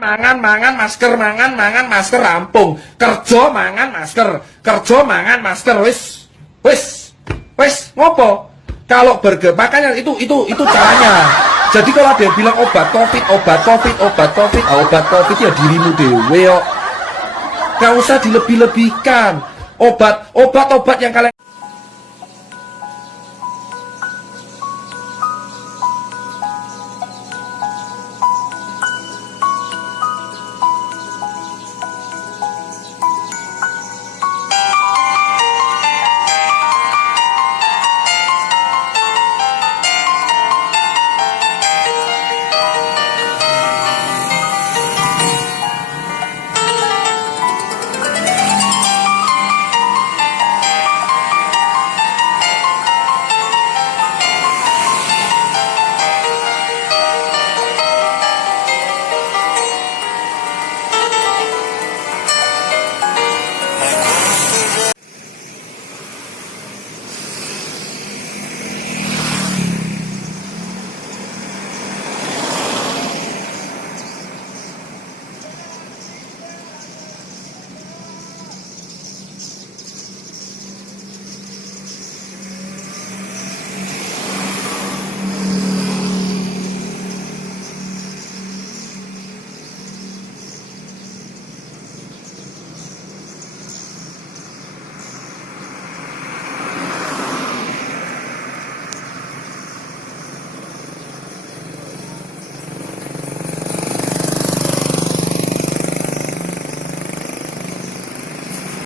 mangan masker rampung. Kerja mangan masker wis ngopo? Kalau burger makanya itu caranya. Jadi kalau ada yang bilang obat covid ya dirimu dewe yo. Gak usah dilebih-lebihkan. Obat yang kalian